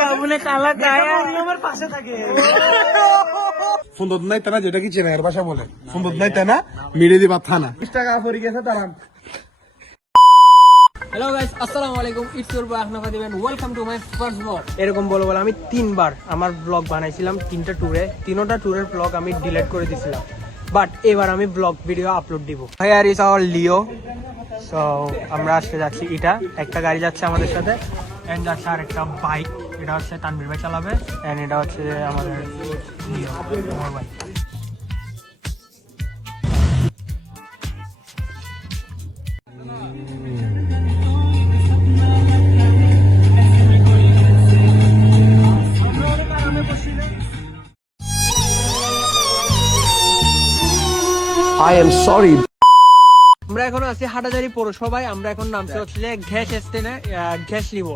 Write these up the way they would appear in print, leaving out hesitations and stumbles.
বাবুনে কালা গায়া আমার পাশে থাকে। সুন্দর নাই তানা যেটা কি চেনার ভাষা বলে সুন্দর নাই তানা মিড়ে দিবা থানা 20 টাকা পড়ে গেছে তারা। হ্যালো গাইস, আসসালামু আলাইকুম। It's your boy Ahnaf Adib and welcome to my first blog. এরকম বলে আমি 3 বার আমার ব্লগ বানাইছিলাম, 3টা ট্যুরে, 3টা ট্যুরের ব্লগ আমি ডিলিট করে দিয়েছিলাম। বাট এবার আমি ব্লগ ভিডিও আপলোড দিব। Here is our Leo. So আমরা আজকে যাচ্ছি, এটা একটা গাড়ি যাচ্ছে আমাদের সাথে এন্ড যাচ্ছে আর একটা বাইক, এটা হচ্ছে তানভীর ভাই চালাবে এন্ড এটা হচ্ছে আমাদের লিও আমার বাইক। I am sorry. আমরা এখন আছি হাটাজারি পৌরসভায়। আমরা এখন নামছি হচ্ছে যে গ্যাস স্টেশনে, গ্যাস নিব।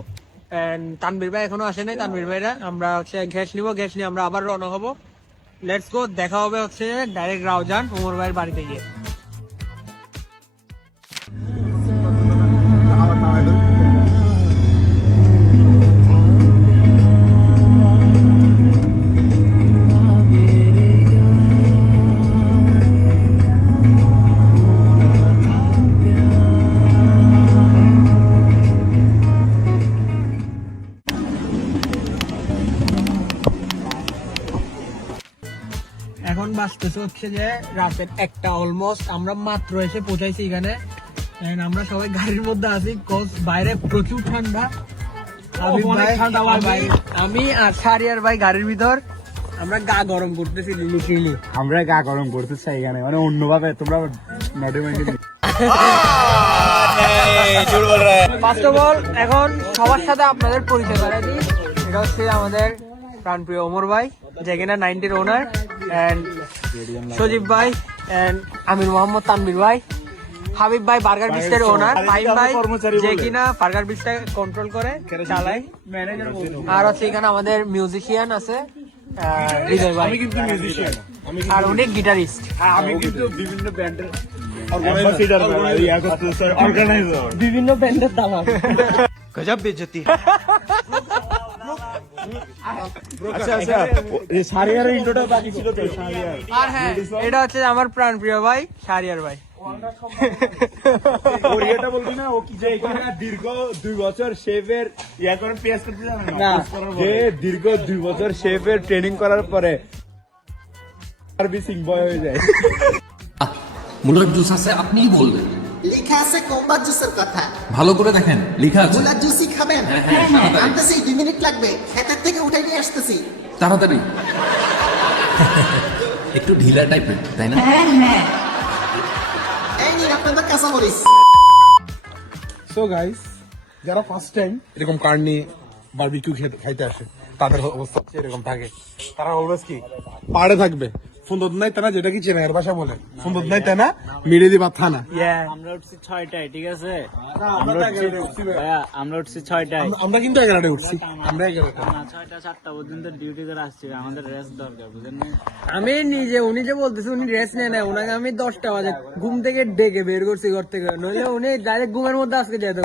তানভীর ভাই এখনো আসে নাই, তানভীর ভাইরা আমরা হচ্ছে গ্যাস নিব, গ্যাস নিয়ে আমরা আবার রওনা হবো। লেটস গো, দেখা হবে হচ্ছে ডাইরেক্ট রাউজান ওমর ভাইয়ের বাড়িতে গিয়ে। এখন বাজতেছে হচ্ছে যে রাতের 1টা অলমোস্ট। আমরা মাত্র এসে পৌঁছাইছি এখানে। আমরা সবাই গাড়ির মধ্যে আছি, কজ বাইরে প্রচুর ঠান্ডা। আমি আর শাহরিয়ার ভাই গাড়ির ভিতর, আমরা গা গরম করতেছি লিটারেলি। আমরা গা গরম করতেছি এখানে, মানে অন্যভাবে তোমরা ফার্স্ট অফ অল এখন সবার সাথে আপনাদের পরিচয় করাই দিই। এটা হচ্ছে আমাদের প্রাণপ্রিয় ওমর ভাই, যে কিনা 90-র ওনার, এন্ড সজীব ভাই, এন্ড আমির মোহাম্মদ তানভীর ভাই, হাবিব ভাই বার্গার বিস্টের ওনার, ফাইম ভাই যে কিনা বার্গার বিস্টটা কন্ট্রোল করে চালায়, আর হচ্ছে এখানে আমাদের মিউজিশিয়ান আছে হৃদয় ভাই, আর উনি গিটারিস্ট। আমি কিন্তু বিভিন্ন ব্যান্ডের বিভিন্ন ব্যান্ডের দামার गजब बेइज्जती। আচ্ছা আচ্ছা সারিয়ারের ইন্ট্রোটা বাকি ছিল তো। আর হ্যাঁ, এটা হচ্ছে আমার প্রাণপ্রিয় ভাই শাহরিয়ার ভাই। ওর এটা বলবি না, ও কি যে এখানে দীর্ঘ 2 বছর শেফের ইয়া করে পেস করতে জানে না, যে দীর্ঘ 2 বছর শেফের ট্রেনিং করার পরে সার্ভিসিং বয় হয়ে যায়। মুলার জুস আছে, আপনিই বলবেন। লেখা আছে কম্বা জুসের কথা। ভালো করে দেখেন, লেখা আছে। মুলার জুসই খাবেন? আনতেছি, 2 মিনিট লাগবে, ক্ষেতের থেকে উঠাই নিয়ে আসতেছি। তাড়াতাড়ি। একটু ঢিলা টাইপের, তাই না? এই নিন আপনাদের কাঁচামরিচ। সো গাইস, যারা ফার্স্ট টাইম এরকম কার নিয়ে বারবিকিউ খাইতে আসে, তাদের অবস্থা হচ্ছে এরকম থাকে। তারা অলওয়েজ কি পাড়ে থাকবে, সুন্দর নাই তানা যেটা কি চেনার ভাষা বলে সুন্দর নাই তানা মিড়ে দিবা থানা। আমরা উঠছি 6টায়, ঠিক আছে? আমরা উঠছি 6টায়। আমরা কিন্তু 11টায় উঠছি, আমরা 11টায়। 6টা 7টা পর্যন্ত ডিউটি করে আসছি, আমাদের রেস্ট দরকার, বুঝেন না? আমি নিজে, উনি যে বলতেছে উনি রেস্ট নেয় না, ওনাকে আমি 10টা বাজে ঘুম থেকে ডেকে বের করছি ঘর থেকে, নইলে উনি ডাইরেক্ট ঘুমের মধ্যে আজকে যেত,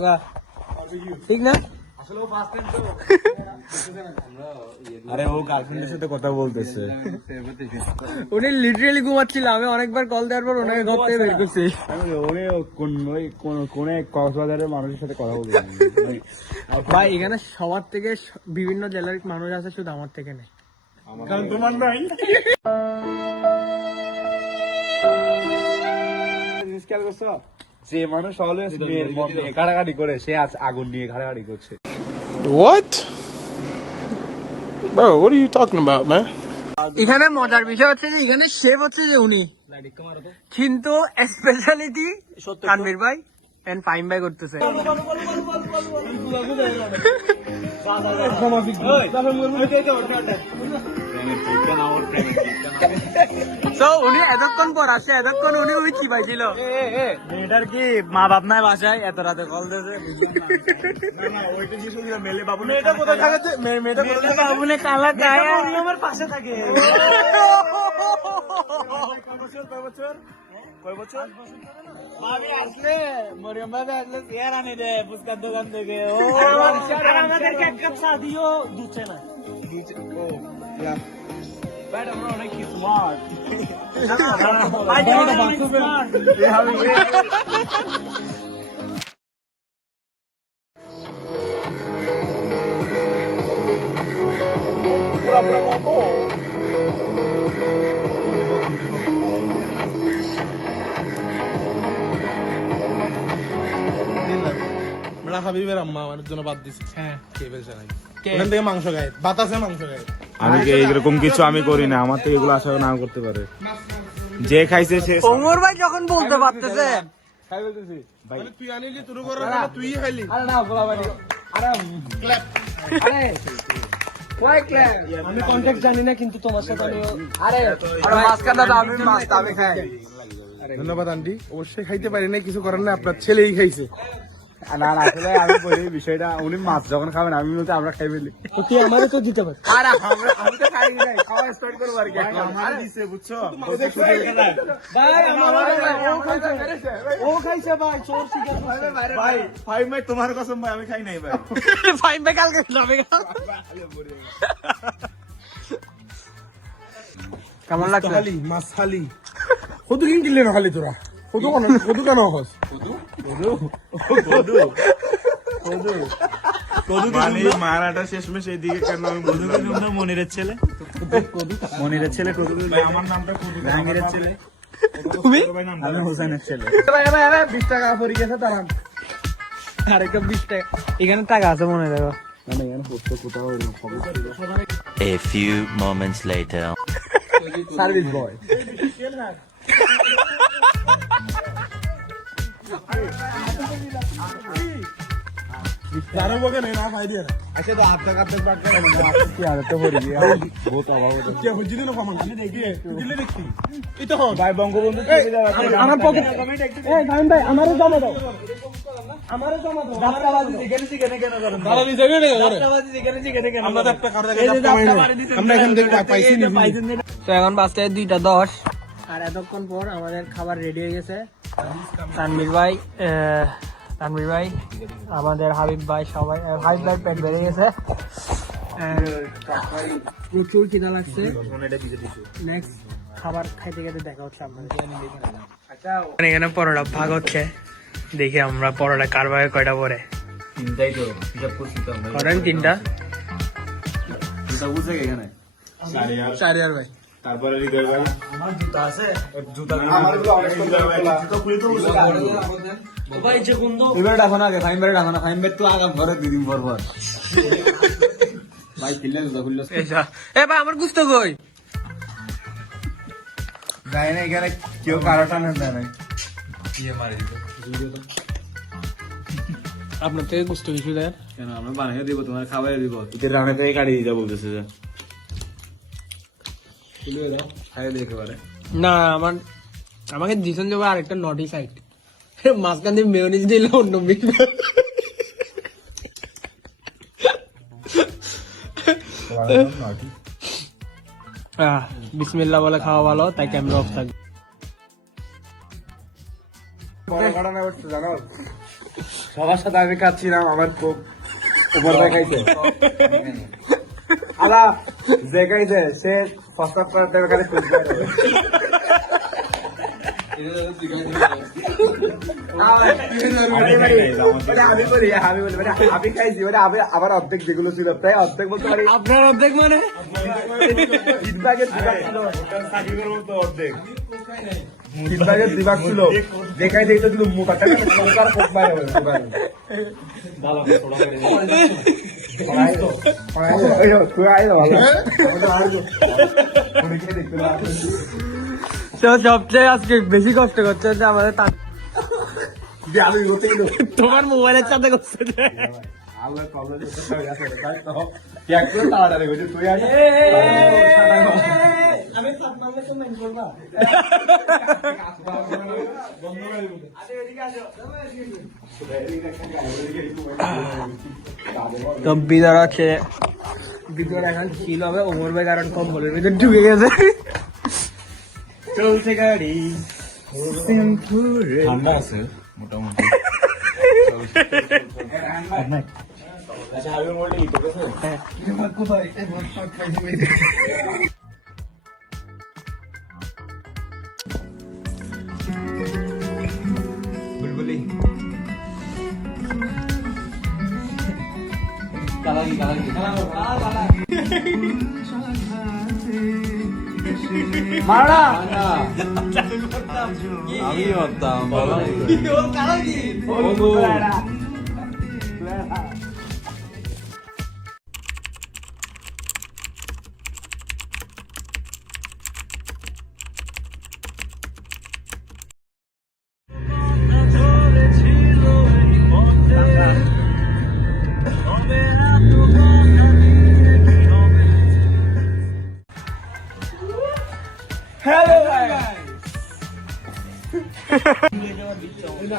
ঠিক না? আরে ও গার্লফ্রেন্ডের সাথে কথা বলতেছে। উনি লিটারালি ঘুমাচ্ছিল, আমি অনেকবার কল দেওয়ার পর ওনাকে ঘর থেকে বের করছি। কোন কক্সবাজারের মানুষের সাথে কথা বলবে ভাই এখানে সবার থেকে বিভিন্ন জেলার মানুষ আছে, শুধু আমার থেকে নেই। কারণ তোমার নাই। খেয়াল করছো, যে মানুষ অলওয়েজ ঘাড়াঘাড়ি করে, সে আজ আগুন নিয়ে ঘাড়াঘাড়ি করছে। What? Bro, what are you talking about, man? এখানে মজার বিষয় হচ্ছে যে এখানে শেফ হচ্ছে যে উনি, কিন্তু স্পেশালিটি তানভীর ভাই এন্ড ফাইম ভাই করতেছে। তো উনি এতক্ষণ পর আসে, এতক্ষণ উনি ওই চিপাইছিল। এটার কি মা বাপ নাই বাসায়, এত রাতে কল দিয়েছে? মেয়েটা কোথায় থাকে? মেয়েটা কোথায়? বাবুনে কালা গায়া আমার পাশে থাকে। কয় বছর? ভাবি আসলে মরিয়ম ভাবি আসলে চেয়ার আনে দে ফুচকার দোকান থেকে। ও আর আমাদেরকে এক কাপ চা দিও, দুধ না। ব্যাট আমরা অনেক স্মার্ট। আমরা হাবিবের আম্মা আমার জন্য বাদ দিছি। হ্যাঁ কে ফেলছে নাই? ওখান থেকে মাংস খায়, বাতাসে মাংস খায়। আমি কি এইরকম কিছু আমি করি না, আমার তো এগুলো আশা নাও করতে পারে। যে খাইছে সে ওমর ভাই যখন বলতে পারতেছে মানে তুই আনিলি তুই করার তুই খাইলি। আমি কন্টেক্ট জানি না, কিন্তু তোমার সাথে আমি খাই। ধন্যবাদ আন্টি, অবশ্যই খাইতে পারি না, কিছু করার না, আপনার ছেলেই খাইছে। না না, আসলে আমি বলি বিষয়টা, উনি মাছ যখন খাবেন আমি বলতে আমরা খাই ফেলি। তো তুই আমারও তো দিতে পার। আমি তো খাই নাই, খাওয়া স্টার্ট করবো আর কি। আমার দিছে বুঝছো, ও খাইছে ভাই, চোর শিকার ভাই ভাই তোমার কসম ভাই আমি খাই নাই ভাই। ফাইন ভাই কালকে যাবে। কেমন লাগছে? খালি মাছ খালি কত কিন কিনলে না খালি তোরা কত কেন হস মারাটা শেষমেশ এইদিকে কেন আমি মনিরের ছেলে, মনিরের ছেলে আমার নামটা জাহাঙ্গীরের ছেলে, আমি হোসেনের ছেলে। 20 টাকা পড়ে গেছে তার আরেকটা 20 টাকা এখানে টাকা আছে মনে দেখো। A few moments later. Service boy তারও বকে না খাই দিয়ে না আচ্ছা তো আপনার কাছে বাদ করে না, কি আর তো হরি বহুত অভাব হতো। কে হজিলে না কমান আমি দেখি দিলে দেখি এই তো ভাই বঙ্গবন্ধু আমার পকেট এই ফাইন ভাই আমারও জমা দাও, আমারও জমা দাও। যাত্রাবাজি যেখানে সেখানে কেন করেন? তারা নিজে গেলে করে যাত্রাবাজি যেখানে সেখানে কেন আমরা তো করেন? একটা কারো এই যে জায়গায় যাত্রা বাড়ি দিছেন, আমরা এখান থেকে পাইছি নি পাইছেন না। তো এখন বাজতে 2:10 আর এতক্ষণ পর আমাদের খাবার রেডি হয়ে গেছে। তানভীর ভাই আমাদের হাবিব ভাই সবাই, হাবিব ভাই পেট বেড়ে গেছে, প্রচুর খিদা লাগছে। নেক্সট খাবার খাইতে খেতে দেখা হচ্ছে আপনাদের। এখানে পরোটা ভাগ হচ্ছে, দেখি আমরা পরোটা কার ভাগে কয়টা পরে করেন। 3টা বুঝে এখানে 4 ভাই। তারপরে হৃদয় ভাই আমার জুতা আছে, জুতা ভাই যে বন্ধু এবারে ডাকো না, ফাইম বেড়ে ডাকো না, ফাইম বেড় তো আগাম ঘরে 2 দিন পর পর ভাই কিনলে জুতা খুললো এ ভাই আমার গুস্ত কই? গায়ে না এখানে কেউ কারোটা নেন নাই। আপনার থেকে গুস্ত কিছু দেন কেন আমরা বানিয়ে দিব, তোমার খাবারে দিব, তোদের রান্না থেকে কাটিয়ে দিতে বলতেছে যে খাইয়ে দিয়ে একেবারে। না আমাকে দিছেন যে আরেকটা নটি সাইড মাঝখান দিয়ে মেয়োনিজ দিলে অন্য বিসমিল্লাহ বলে খাওয়া ভালো, তাই ক্যামেরা অফ থাকবে। সবার সাথে আমি খাচ্ছিলাম, আমার খুব উপর দেখাইছে আলা যে খাইছে সে প্রস্তাব করার দেবে খালি খুঁজবে। আমি খাইছি মানে আবার অর্ধেক যেগুলো ছিল তাই অর্ধেক বলতে পারি। আপনার অর্ধেক মানে তিনভাগের দিবাক ছিল, দেখাই দেখতে দিল মুখ আর খুব বাইরে সবচেয়ে আজকে বেশি কষ্ট করছে যে আমাদের তোমার মোবাইলের সাথে করছে যে। তাড়াতাড়ি তুই আমি সাত মামলা তো মেন করবা। তো বিদার আছে, বিদার এখন ছিল হবে ওমর ভাই কারণ কম্বলের ভিতরে ঢুকে গেছে। চলছে গাড়ি ঠান্ডা আছে মোটামুটি। আচ্ছা হাবিবের মোবাইলটা কি তোর কাছে? বুলবুলি আমি ভাবতাম বলো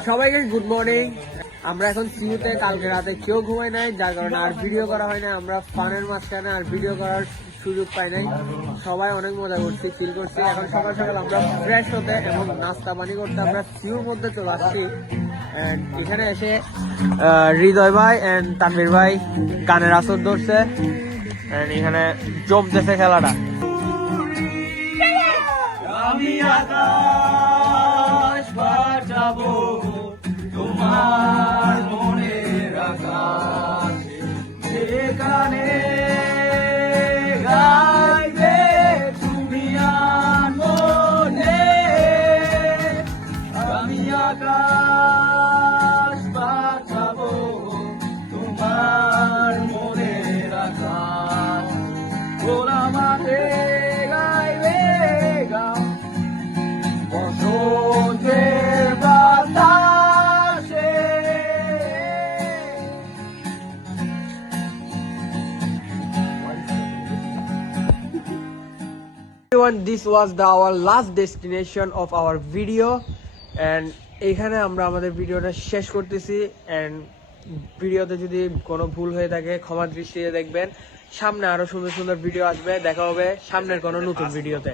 সবাইকে গুড মর্নিং। আমরা এখন সিউতে, কালকে রাতে কেউ ঘুমায় নাই, যার কারণে আর ভিডিও করা হয় না। আমরা ফানের মাঝখানে আর ভিডিও করার সুযোগ পাই নাই। সবাই অনেক মজা করছি, ফিল করছি। এখন সকাল সকাল আমরা ফ্রেশ হতে এবং নাস্তা পানি করতে আমরা সিউর মধ্যে চলে আসছি। And এখানে এসে হৃদয় ভাই এন্ড তানভীর ভাই গানের আসর ধরছে। And এখানে জমতেছে খেলাটা। আমি আকাশ বাঁচাবো তোমার মনের আকাশে, যেখানে গাইবে তুমি আর মনে। আমি আকাশ বাঁচাবো তোমার মনের আকাশ, ওরা মাঠে গাইবে গান বসন্তের বাতাসে। Everyone, this was our last destination of our video and এখানে আমরা আমাদের ভিডিওটা শেষ করতেছি। and ভিডিওতে যদি কোনো ভুল হয়ে থাকে ক্ষমা দৃষ্টিতে দেখবেন। সামনে আরো সুন্দর সুন্দর ভিডিও আসবে। দেখা হবে সামনের কোনো নতুন ভিডিওতে।